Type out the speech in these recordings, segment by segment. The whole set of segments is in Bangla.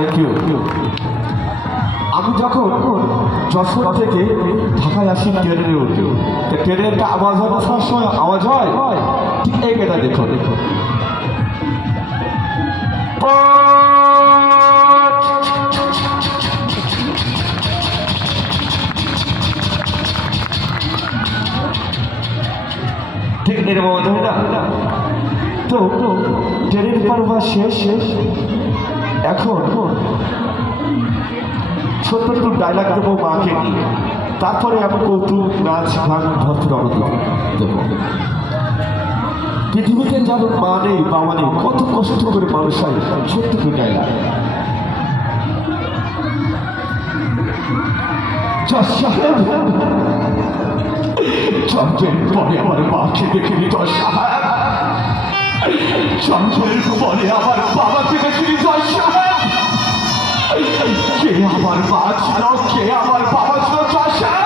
থ্যাংক ইউ আমি যখন যশোর থেকে ঢাকায় আসি ট্রেনে উঠি। তো একটা আওয়াজ হয়, না সবসময় আওয়াজ হয়। ঠিক এই কথা দেখো। দেখো ঠিক এরকম না? তো ট্রেনের পর্ব শেষ শেষ। এখন ছোট্ট ছোট্ট ডায়লগ দেবো মাকে নিয়ে। তারপরে আমি কৌতুক, নাচ, গান আনন্দ দেবো। পৃথিবীতে যার মা নেই বাবা নেই কত কষ্ট করে মানুষ হয় ছোট্ট ছোট্ট ডায়লগ জন্মের পরে আমার মাকে দেখিনি জয় সাহেব জন্মের পরে আমার বাবাকে দেখিনি সাহেব কে আমার ছিল কে আমার বাবা ছিল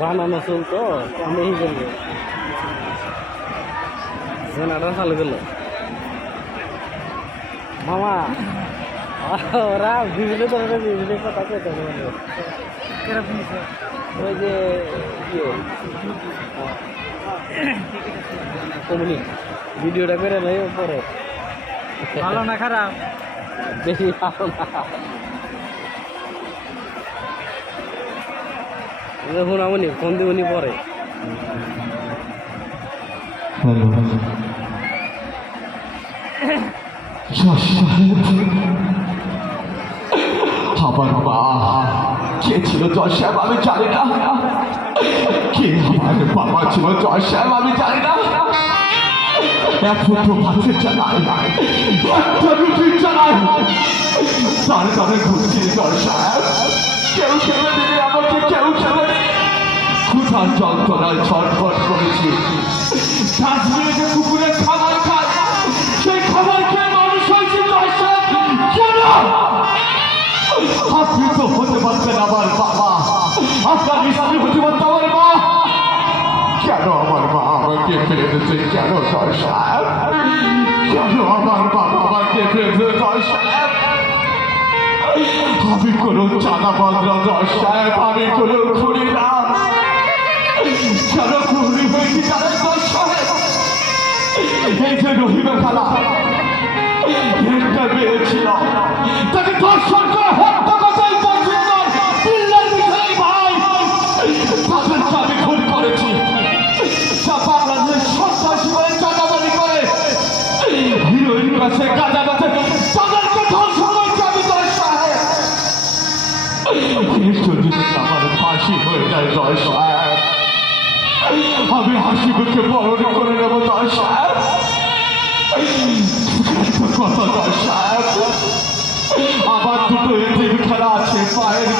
বানানো চলতো আমি এই জেনারেটর চালু করল। মামা ওরা বিভিন্ন ধরনের বিভিন্ন কথা কইতে ওই যে কমনি ভিডিওটা করে নাই পরে ভালো না খারাপ? বেশি ভালো না। দেখুন আমনি ফোন দিবনি পরে। আমার মা ছিল জয় সাহেব আমি জানি না। কে আমার বাবা ছিল জয় সাহেব আমি জানি না। এক ফুটো ভাতের চালাই একটা রুটির চালাই তার কারণে ঘুরছি জয় সাহেব কেউ খেলে দিলে আমাকে কেউ দিলে ক্ষুধার যন্ত্রণায় ছটফট করেছি। যে কুকুরের খাবার খায়। সেই খাবার খেয়ে মানুষ হয়েছে আপনি তো হতে পারতেন আমার বাবা। আপনার স্ত্রী হতে পারত আমার মা। কেন আমার মা আমাকে ফেলে দিতে কেন সাহেব কেন আমার বাবা আমি কোনো চাঁদা বাজরা দশায় সাহেব, আমি কোনো খুনি না খালা তাকে দর্শন করা হত্যা আমি হাসি মুখে বরণ করে নেব জয় সাহেব কথা আমার দুটো এটিএম খেলা আছে, পায়ের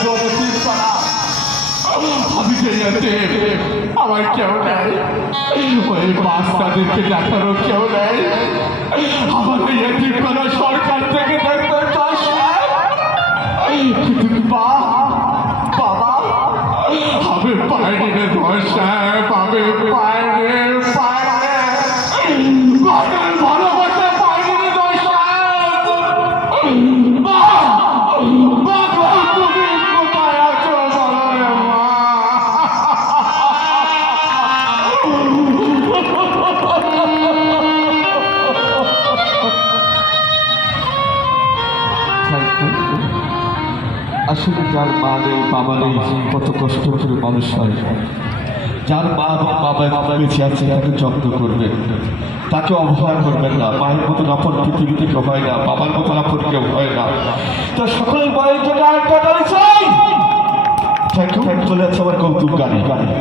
খেলা। আমি যে আমার কেউ নেই। ওই বাচ্চাদেরকে দেখারও কেউ নেই। আমার এই এটিএম যার মা নেই, বাবা নেই, কত কষ্ট করে মানুষ হয়। যার মা এবং বাবা বেঁচে আছে, তাকে যত্ন করবে। তাকে অবহেলা করবেন না। মায়ের মতন আপন পৃথিবীতে কেউ হয় না, বাবার মতন আপন কেউ হয় না। তো সকলের মায়ের জন্য দাঁড়িয়ে চাই। ইউ চলে যাচ্ছে আমার কৌতুক গাড়ি গানে।